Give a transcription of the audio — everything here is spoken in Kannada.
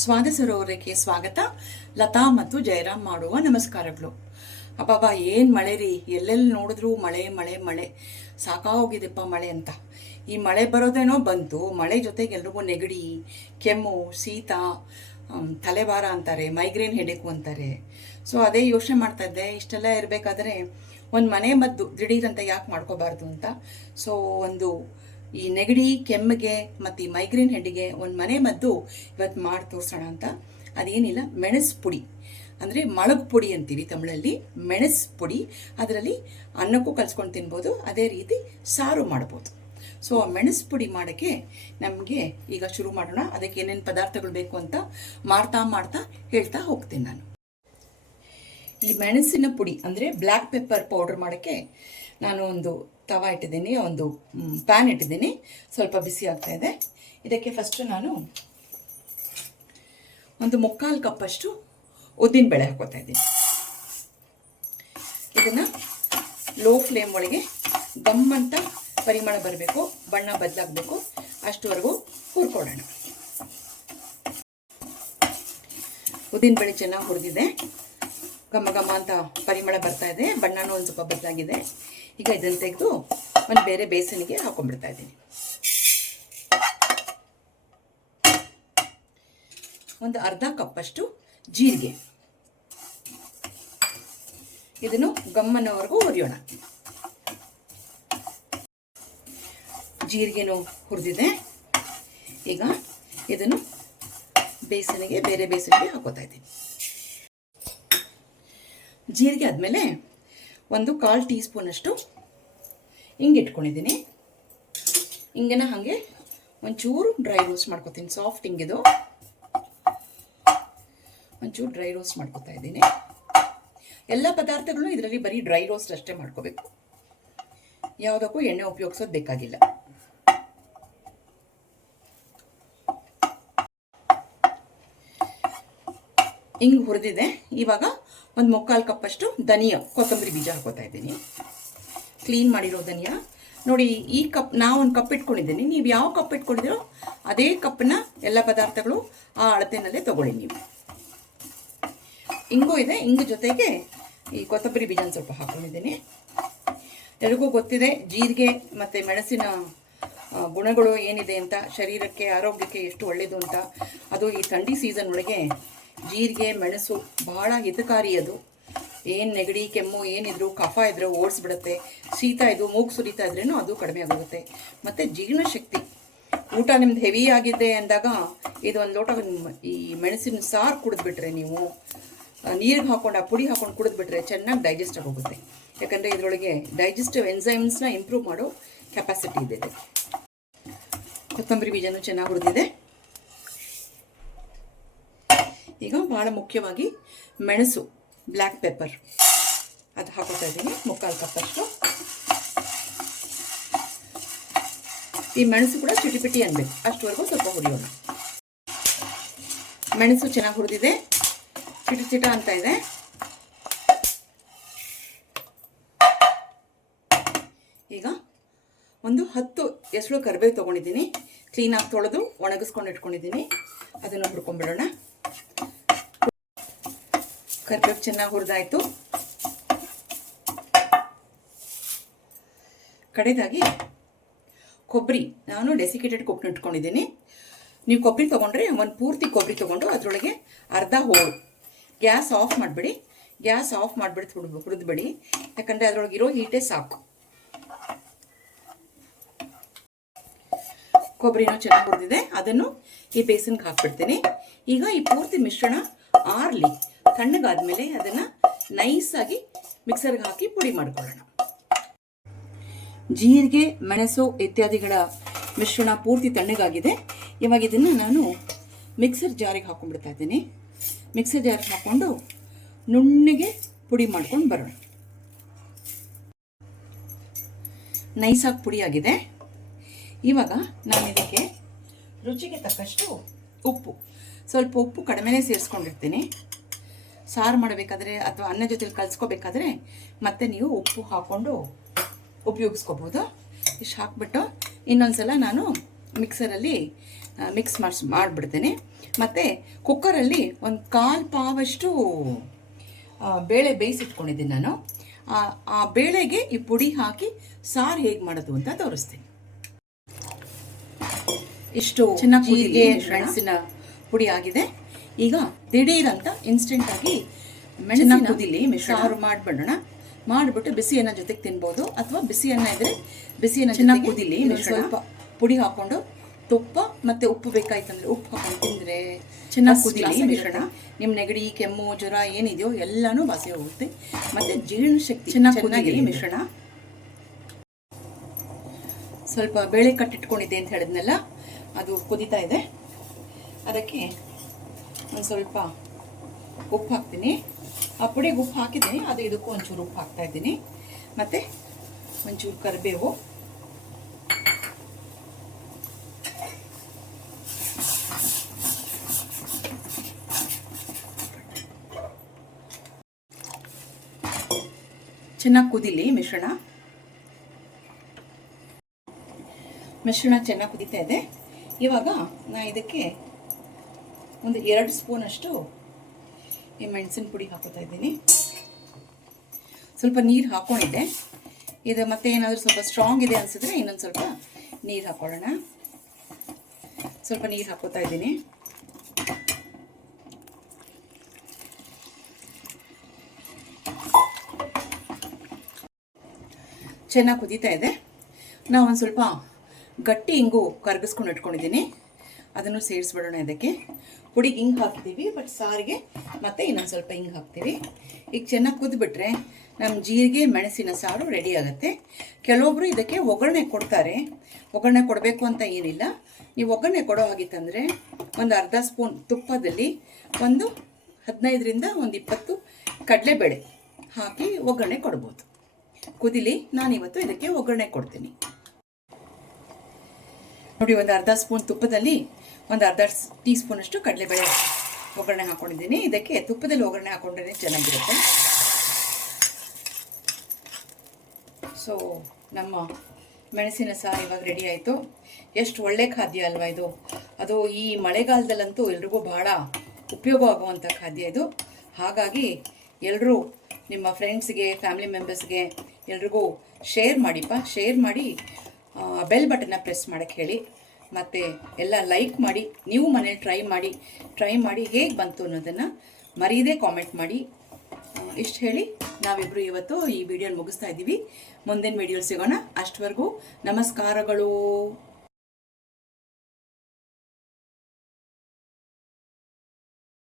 ಸ್ವಾದ ಸರೋವರಕ್ಕೆ ಸ್ವಾಗತ. ಲತಾ ಮತ್ತು ಜಯರಾಮ್ ಮಾಡುವ ನಮಸ್ಕಾರಗಳು. ಅಬ್ಬಬ್ಬಾ ಏನು ಮಳೆ ರೀ, ಎಲ್ಲೆಲ್ಲಿ ನೋಡಿದ್ರು ಮಳೆ ಮಳೆ ಮಳೆ, ಸಾಕಾಗೋಗಿದೆಪ್ಪ ಮಳೆ ಅಂತ. ಈ ಮಳೆ ಬರೋದೇನೋ ಬಂತು, ಮಳೆ ಜೊತೆಗೆ ಎಲ್ರಿಗೂ ನೆಗಡಿ, ಕೆಮ್ಮು, ಶೀತ, ತಲೆಭಾರ ಅಂತಾರೆ, ಮೈಗ್ರೇನ್ ಹೆಡೇಕು ಅಂತಾರೆ. ಸೊ ಅದೇ ಯೋಚನೆ ಮಾಡ್ತಾ ಇದ್ದೆ, ಇಷ್ಟೆಲ್ಲ ಇರಬೇಕಾದ್ರೆ ಒಂದು ಮನೆ ಮದ್ದು ದಿಢೀರಂತ ಯಾಕೆ ಮಾಡ್ಕೋಬಾರ್ದು ಅಂತ. ಸೊ ಈ ನೆಗಡಿ, ಕೆಮ್ಮಿಗೆ ಮತ್ತು ಈ ಮೈಗ್ರೇನ್ ಹೆಡ್ಡಿಗೆ ಒಂದು ಮನೆ ಮದ್ದು ಇವತ್ತು ಮಾಡಿ ತೋರಿಸೋಣ ಅಂತ. ಅದೇನಿಲ್ಲ, ಮೆಣಸು ಪುಡಿ ಅಂದರೆ ಮಳಗು ಪುಡಿ ಅಂತೀವಿ ತಮಿಳಲ್ಲಿ. ಮೆಣಸು ಪುಡಿ, ಅದರಲ್ಲಿ ಅನ್ನಕ್ಕೂ ಕಲಿಸ್ಕೊಂಡು ತಿನ್ಬೋದು, ಅದೇ ರೀತಿ ಸಾರು ಮಾಡ್ಬೋದು. ಸೊ ಮೆಣಸು ಪುಡಿ ಮಾಡೋಕ್ಕೆ ನಮಗೆ ಈಗ ಶುರು ಮಾಡೋಣ. ಅದಕ್ಕೆ ಏನೇನು ಪದಾರ್ಥಗಳು ಬೇಕು ಅಂತ ಮಾಡ್ತಾ ಹೇಳ್ತಾ ಹೋಗ್ತೀನಿ ನಾನು. ಈ ಮೆಣಸಿನ ಪುಡಿ ಅಂದರೆ ಬ್ಲ್ಯಾಕ್ ಪೆಪ್ಪರ್ ಪೌಡ್ರ್ ಮಾಡೋಕ್ಕೆ ನಾನು ಒಂದು ತವಾ ಇಟ್ಟಿದ್ದೀನಿ, ಒಂದು ಪ್ಯಾನ್ ಇಟ್ಟಿದ್ದೀನಿ, ಸ್ವಲ್ಪ ಬಿಸಿ ಆಗ್ತಾ ಇದೆ. ಇದಕ್ಕೆ ಫಸ್ಟು ನಾನು ಒಂದು 3/4 ಕಪ್ಪಷ್ಟು ಉದ್ದಿನಬೇಳೆ ಹಾಕೋತಾ ಇದ್ದೀನಿ. ಇದನ್ನು ಲೋ ಫ್ಲೇಮ್ ಒಳಗೆ ಗಮ್ಮಂತ ಪರಿಮಳ ಬರಬೇಕು, ಬಣ್ಣ ಬದಲಾಗಬೇಕು, ಅಷ್ಟುವರೆಗೂ ಹುರ್ಕೊಡೋಣ. ಉದ್ದಿನಬೇಳೆ ಚೆನ್ನಾಗಿ ಹುರಿದಿದೆ, ಘಮ ಘಮ ಅಂತ ಪರಿಮಳ ಬರ್ತಾ ಇದೆ, ಬಣ್ಣನೂ ಒಂದು ಸ್ವಲ್ಪ ಬದಲಾಗಿದೆ. ಈಗ ಇದನ್ನು ತೆಗೆದು ಒಂದು ಬೇರೆ ಬೇಸನಿಗೆ ಹಾಕೊಂಡ್ಬಿಡ್ತಾ ಇದ್ದೀನಿ. ಒಂದು ಅರ್ಧ ಕಪ್ಪಷ್ಟು ಜೀರಿಗೆ, ಇದನ್ನು ಗಮ್ಮನವರೆಗೂ ಹುರಿಯೋಣ. ಜೀರಿಗೆನೂ ಹುರಿದಿದೆ. ಈಗ ಇದನ್ನು ಬೇರೆ ಬೇಸನಿಗೆ ಹಾಕೋತಾ ಇದ್ದೀನಿ. ಜೀರಿಗೆ ಆದಮೇಲೆ ಒಂದು 1/4 ಟೀ ಸ್ಪೂನಷ್ಟು ಹಿಂಗೆ ಇಟ್ಕೊಂಡಿದ್ದೀನಿ. ಹಿಂಗೆನ ಹಾಗೆ ಒಂಚೂರು ಡ್ರೈ ರೋಸ್ಟ್ ಮಾಡ್ಕೊತೀನಿ. ಸಾಫ್ಟ್ ಹಿಂಗಿದು ಒಂಚೂರು ಡ್ರೈ ರೋಸ್ಟ್ ಮಾಡ್ಕೊತಾ ಇದ್ದೀನಿ. ಎಲ್ಲ ಪದಾರ್ಥಗಳು ಇದರಲ್ಲಿ ಬರೀ ಡ್ರೈ ರೋಸ್ಟ್ ಅಷ್ಟೇ ಮಾಡ್ಕೋಬೇಕು, ಯಾವುದಕ್ಕೂ ಎಣ್ಣೆ ಉಪಯೋಗಿಸೋದು ಬೇಕಾಗಿಲ್ಲ. ಹಿಂಗೆ ಹುರಿದಿದೆ. ಇವಾಗ ಒಂದು 3/4 ಕಪ್ಪಷ್ಟು ಧನಿಯಾ, ಕೊತ್ತಂಬರಿ ಬೀಜ ಹಾಕೋತಾ ಇದ್ದೀನಿ. ಕ್ಲೀನ್ ಮಾಡಿರೋ ಧನಿಯಾ ನೋಡಿ. ಈ ಕಪ್ ನಾವು ಒಂದು ಕಪ್ ಇಟ್ಕೊಂಡಿದ್ದೀನಿ, ನೀವು ಯಾವ ಕಪ್ ಇಟ್ಕೊಂಡಿದ್ದೀರೋ ಅದೇ ಕಪ್ಪನ್ನ ಎಲ್ಲ ಪದಾರ್ಥಗಳು ಆ ಅಳತೆನಲ್ಲೇ ತಗೊಳ್ಳಿ ನೀವು. ಹಿಂಗೂ ಇದೆ, ಹಿಂಗು ಜೊತೆಗೆ ಈ ಕೊತ್ತಂಬರಿ ಬೀಜ ಸ್ವಲ್ಪ ಹಾಕೊಂಡಿದ್ದೀನಿ. ಎಲ್ರಿಗೂ ಗೊತ್ತಿದೆ ಜೀರಿಗೆ ಮತ್ತು ಮೆಣಸಿನ ಗುಣಗಳು ಏನಿದೆ ಅಂತ, ಶರೀರಕ್ಕೆ ಆರೋಗ್ಯಕ್ಕೆ ಎಷ್ಟು ಒಳ್ಳೆಯದು ಅಂತ. ಅದು ಈ ಥಂಡಿ ಸೀಸನ್ ಒಳಗೆ ಜೀರಿಗೆ ಮೆಣಸು ಬಹಳ ಹಿತಕಾರಿ. ಅದು ಏನು ನೆಗಡಿ ಕೆಮ್ಮು ಏನಿದ್ರು, ಕಫ ಇದ್ರೆ ಓಡಿಸ್ಬಿಡುತ್ತೆ, ಶೀತ ಇದು ಮೂಗು ಸುರಿತಾ ಇದ್ರೇನು ಅದು ಕಡಿಮೆ ಆಗೋಗುತ್ತೆ. ಮತ್ತು ಜೀರ್ಣಶಕ್ತಿ, ಊಟ ನಿಮ್ದು ಹೆವಿ ಆಗಿದೆ ಅಂದಾಗ ಇದು ಒಂದು ಲೋಟ ಈ ಮೆಣಸಿನ ಸಾರು ಕುಡಿದ್ಬಿಟ್ರೆ, ನೀವು ನೀರಿಗೆ ಹಾಕೊಂಡು ಆ ಪುಡಿ ಹಾಕೊಂಡು ಕುಡಿದ್ಬಿಟ್ರೆ ಚೆನ್ನಾಗಿ ಡೈಜೆಸ್ಟ್ ಆಗೋಗುತ್ತೆ. ಯಾಕಂದರೆ ಇದರೊಳಗೆ ಡೈಜೆಸ್ಟಿವ್ ಎನ್ಸೈಮ್ಸ್ನ ಇಂಪ್ರೂವ್ ಮಾಡೋ ಕೆಪಾಸಿಟಿ ಇದೆ. ಕೊತ್ತಂಬರಿ ಬೀಜನೂ ಚೆನ್ನಾಗಿ ಹುರಿದಿದೆ. ಈಗ ಭಾಳ ಮುಖ್ಯವಾಗಿ ಮೆಣಸು, ಬ್ಲ್ಯಾಕ್ ಪೆಪ್ಪರ್, ಅದು ಹಾಕೋತಾ ಇದ್ದೀನಿ 3/4 ಕಪ್ಪಷ್ಟು. ಈ ಮೆಣಸು ಕೂಡ ಚಿಟಿಪಿಟಿ ಅನ್ಬೇಕು, ಅಷ್ಟುವರೆಗೂ ಸ್ವಲ್ಪ ಹುರಿಯೋಣ. ಮೆಣಸು ಚೆನ್ನಾಗಿ ಹುರಿದಿದೆ, ಚಿಟ ಅಂತ ಇದೆ. ಈಗ ಒಂದು 10 ಎಸಳು ಕರಿಬೇವು ತೊಗೊಂಡಿದ್ದೀನಿ, ಕ್ಲೀನಾಗಿ ತೊಳೆದು ಒಣಗಿಸ್ಕೊಂಡು ಇಟ್ಕೊಂಡಿದ್ದೀನಿ. ಅದನ್ನು ಹುರ್ಕೊಂಡ್ಬಿಡೋಣ. ಕರಿಬೇವು ಚೆನ್ನಾಗಿ ಹುರಿದಾಯ್ತು. ಕಡೆದಾಗಿ ಕೊಬ್ಬರಿ, ನಾನು ಡೆಸಿಕೇಟೆಡ್ ಕೊಬ್ಬರಿ ಇಟ್ಕೊಂಡಿದ್ದೀನಿ. ನೀವು ಕೊಬ್ಬರಿ ತೊಗೊಂಡ್ರೆ ಒಂದು ಪೂರ್ತಿ ಕೊಬ್ಬರಿ ತೊಗೊಂಡು ಅದರೊಳಗೆ ಅರ್ಧ ಹೋಳು, ಗ್ಯಾಸ್ ಆಫ್ ಮಾಡಿಬಿಡಿ. ಗ್ಯಾಸ್ ಆಫ್ ಮಾಡಿಬಿಟ್ಟು ಹುರಿದ್ಬಿಡಿ, ಯಾಕಂದರೆ ಅದರೊಳಗಿರೋ ಹೀಟೇ ಸಾಕು. ಕೊಬ್ಬರಿನೂ ಚೆನ್ನಾಗಿ ಹುರಿದಿದೆ, ಅದನ್ನು ಈ ಬೇಸನ್ಗೆ ಹಾಕ್ಬಿಡ್ತೀನಿ. ಈಗ ಈ ಪೂರ್ತಿ ಮಿಶ್ರಣ ಆರ್ಲಿ, ತಣ್ಣಗಾದ್ಮೇಲೆ ಅದನ್ನು ನೈಸಾಗಿ ಮಿಕ್ಸರ್ಗೆ ಹಾಕಿ ಪುಡಿ ಮಾಡ್ಕೊಳ್ಳೋಣ. ಜೀರಿಗೆ ಮೆಣಸು ಇತ್ಯಾದಿಗಳ ಮಿಶ್ರಣ ಪೂರ್ತಿ ತಣ್ಣಗಾಗಿದೆ. ಇವಾಗ ಇದನ್ನು ನಾನು ಮಿಕ್ಸರ್ ಜಾರಿಗೆ ಹಾಕೊಂಡ್ಬಿಡ್ತಾ ಇದ್ದೀನಿ. ಮಿಕ್ಸರ್ ಜಾರಿಗೆ ಹಾಕ್ಕೊಂಡು ನುಣ್ಣಗೆ ಪುಡಿ ಮಾಡ್ಕೊಂಡು ಬರೋಣ. ನೈಸಾಗಿ ಪುಡಿ ಆಗಿದೆ. ಇವಾಗ ನಾನು ಇದಕ್ಕೆ ರುಚಿಗೆ ತಕ್ಕಷ್ಟು ಉಪ್ಪು, ಸ್ವಲ್ಪ ಉಪ್ಪು ಕಡಿಮೆನೇ ಸೇರಿಸ್ಕೊಂಡಿರ್ತೀನಿ. ಸಾರು ಮಾಡಬೇಕಾದ್ರೆ ಅಥವಾ ಅನ್ನ ಜೊತೆಲಿ ಕಲಿಸ್ಕೋಬೇಕಾದ್ರೆ ಮತ್ತೆ ನೀವು ಉಪ್ಪು ಹಾಕ್ಕೊಂಡು ಉಪಯೋಗಿಸ್ಕೋಬೋದು. ಇಷ್ಟು ಹಾಕ್ಬಿಟ್ಟು ಇನ್ನೊಂದು ಸಲ ನಾನು ಮಿಕ್ಸರಲ್ಲಿ ಮಿಕ್ಸ್ ಮಾಡಿಬಿಡ್ತೇನೆ. ಮತ್ತು ಕುಕ್ಕರಲ್ಲಿ ಒಂದು 1/4 ಪಾವಷ್ಟು ಬೇಳೆ ಬೇಯಿಸಿಟ್ಕೊಂಡಿದ್ದೀನಿ ನಾನು. ಆ ಬೇಳೆಗೆ ಈ ಪುಡಿ ಹಾಕಿ ಸಾರು ಹೇಗೆ ಮಾಡೋದು ಅಂತ ತೋರಿಸ್ತೀನಿ. ಇಷ್ಟು ಚೆನ್ನಾಗಿ ಮೆಣಸಿನ ಪುಡಿ ಆಗಿದೆ. ಈಗ ದಿಢೀರಂತ ಇನ್ಸ್ಟೆಂಟಾಗಿ ಮೆಣಸಿನ ಕುದಿಲಿ ಸಾರು ಮಾಡಿಬಿಡೋಣ. ಮಾಡಿಬಿಟ್ಟು ಬಿಸಿ ಅನ್ನ ಜೊತೆಗೆ ತಿನ್ಬೋದು, ಅಥವಾ ಬಿಸಿ ಅನ್ನ ಇದ್ರೆ ಬಿಸಿ ಅನ್ನ ಚೆನ್ನಾಗಿ ಕುದಿಲಿ ಸ್ವಲ್ಪ ಪುಡಿ ಹಾಕೊಂಡು ತುಪ್ಪ ಮತ್ತು ಉಪ್ಪು ಬೇಕಾಯ್ತಂದ್ರೆ ಉಪ್ಪು ಹಾಕೊಂಡು ತಿಂದರೆ ಚೆನ್ನಾಗಿ ಕುದಿಲಿ ಮಿಶ್ರಣ. ನಿಮ್ಮ ನೆಗಡಿ, ಕೆಮ್ಮು, ಜ್ವರ ಏನಿದೆಯೋ ಎಲ್ಲನೂ ವಾಸಿ ಹೋಗುತ್ತೆ. ಮತ್ತು ಜೀರ್ಣಶಕ್ತಿ ಚೆನ್ನಾಗಿ ಮಿಶ್ರಣ. ಸ್ವಲ್ಪ ಬೇಳೆ ಕಟ್ಟಿಟ್ಕೊಂಡಿದ್ದೆ ಅಂತ ಹೇಳಿದ್ನಲ್ಲ, ಅದು ಕುದೀತಾ ಇದೆ. ಅದಕ್ಕೆ ಒಂದು ಸ್ವಲ್ಪ ಉಪ್ಪು ಹಾಕ್ತೀನಿ. ಆ ಪುಡಿಗೆ ಉಪ್ಪು ಹಾಕಿದ್ದೀನಿ, ಅದು ಇದಕ್ಕೂ ಒಂಚೂರು ಉಪ್ಪು ಹಾಕ್ತಾ ಇದ್ದೀನಿ. ಮತ್ತು ಒಂಚೂರು ಕರಿಬೇವು, ಚೆನ್ನಾಗಿ ಕುದಿಲಿ ಮಿಶ್ರಣ ಚೆನ್ನಾಗಿ ಕುದೀತಾ ಇದೆ. ಇವಾಗ ನಾನು ಇದಕ್ಕೆ ಒಂದು 2 ಸ್ಪೂನಷ್ಟು ಈ ಮೆಣಸಿನ ಪುಡಿ ಹಾಕೋತಾ ಇದ್ದೀನಿ. ಸ್ವಲ್ಪ ನೀರು ಹಾಕ್ಕೊಂಡಿದ್ದೆ. ಇದು ಮತ್ತೆ ಏನಾದರೂ ಸ್ವಲ್ಪ ಸ್ಟ್ರಾಂಗ್ ಇದೆ ಅನಿಸಿದ್ರೆ ಇನ್ನೊಂದು ಸ್ವಲ್ಪ ನೀರು ಹಾಕ್ಕೊಳ್ಳೋಣ. ಸ್ವಲ್ಪ ನೀರು ಹಾಕೋತಾ ಇದ್ದೀನಿ. ಚೆನ್ನಾಗಿ ಕುದೀತಾ ಇದೆ. ನಾವು ಒಂದು ಸ್ವಲ್ಪ ಗಟ್ಟಿ ಹಿಂಗು ಕರಗಿಸ್ಕೊಂಡು ಇಟ್ಕೊಂಡಿದ್ದೀನಿ, ಅದನ್ನು ಸೇರಿಸ್ಬಿಡೋಣ. ಇದಕ್ಕೆ ಪುಡಿಗೆ ಹಿಂಗೆ ಹಾಕ್ತೀವಿ, ಬಟ್ ಸಾರಿಗೆ ಮತ್ತೆ ಇನ್ನೊಂದು ಸ್ವಲ್ಪ ಹಿಂಗೆ ಹಾಕ್ತೀವಿ. ಈಗ ಚೆನ್ನಾಗಿ ಕುದ್ಬಿಟ್ರೆ ನಮ್ಮ ಜೀರಿಗೆ ಮೆಣಸಿನ ಸಾರು ರೆಡಿ ಆಗುತ್ತೆ. ಕೆಲವೊಬ್ಬರು ಇದಕ್ಕೆ ಒಗ್ಗರಣೆ ಕೊಡ್ತಾರೆ. ಒಗ್ಗರಣೆ ಕೊಡಬೇಕು ಅಂತ ಏನಿಲ್ಲ. ನೀವು ಒಗ್ಗರಣೆ ಕೊಡೋ ಹಾಗಿತ್ತಂದರೆ ಒಂದು ಅರ್ಧ ಸ್ಪೂನ್ ತುಪ್ಪದಲ್ಲಿ ಒಂದು 15ರಿಂದ ಒಂದು 20 ಕಡಲೆಬೇಳೆ ಹಾಕಿ ಒಗ್ಗರಣೆ ಕೊಡ್ಬೋದು. ಕುದಿಲಿ, ನಾನಿವತ್ತು ಇದಕ್ಕೆ ಒಗ್ಗರಣೆ ಕೊಡ್ತೀನಿ. ನೋಡಿ, ಒಂದು ಅರ್ಧ ಸ್ಪೂನ್ ತುಪ್ಪದಲ್ಲಿ ಒಂದು ಅರ್ಧ ಟೀ ಸ್ಪೂನಷ್ಟು ಕಡಲೆಬೇಳೆ ಒಗ್ಗರಣೆ ಹಾಕ್ಕೊಂಡಿದ್ದೀನಿ. ಇದಕ್ಕೆ ತುಪ್ಪದಲ್ಲಿ ಒಗ್ಗರಣೆ ಹಾಕ್ಕೊಂಡ್ರೆ ಚೆನ್ನಾಗಿರುತ್ತೆ. ಸೊ ನಮ್ಮ ಮೆಣಸಿನ ಸಾರು ಇವಾಗ ರೆಡಿ ಆಯಿತು. ಎಷ್ಟು ಒಳ್ಳೆ ಖಾದ್ಯ ಅಲ್ವಾ ಇದು. ಅದು ಈ ಮಳೆಗಾಲದಲ್ಲಂತೂ ಎಲ್ರಿಗೂ ಬಹಳ ಉಪಯೋಗ ಆಗುವಂಥ ಖಾದ್ಯ ಇದು. ಹಾಗಾಗಿ ಎಲ್ಲರೂ ನಿಮ್ಮ ಫ್ರೆಂಡ್ಸ್ಗೆ, ಫ್ಯಾಮಿಲಿ ಮೆಂಬರ್ಸ್ಗೆ ಎಲ್ರಿಗೂ ಶೇರ್ ಮಾಡಿ ಬೆಲ್ ಬಟನ್ನ ಪ್ರೆಸ್ ಮಾಡೋಕ್ಕೆ ಹೇಳಿ. ಮತ್ತು ಎಲ್ಲ ಲೈಕ್ ಮಾಡಿ. ನೀವು ಮನೇಲಿ ಟ್ರೈ ಮಾಡಿ ಹೇಗೆ ಬಂತು ಅನ್ನೋದನ್ನು ಮರೀದೇ ಕಾಮೆಂಟ್ ಮಾಡಿ. ಇಷ್ಟು ಹೇಳಿ ನಾವಿಬ್ಬರು ಇವತ್ತು ಈ ವಿಡಿಯೋನ ಮುಗಿಸ್ತಾ ಇದ್ದೀವಿ. ಮುಂದಿನ ವಿಡಿಯೋ ಸಿಗೋಣ. ಅಷ್ಟವರೆಗೂ ನಮಸ್ಕಾರಗಳು.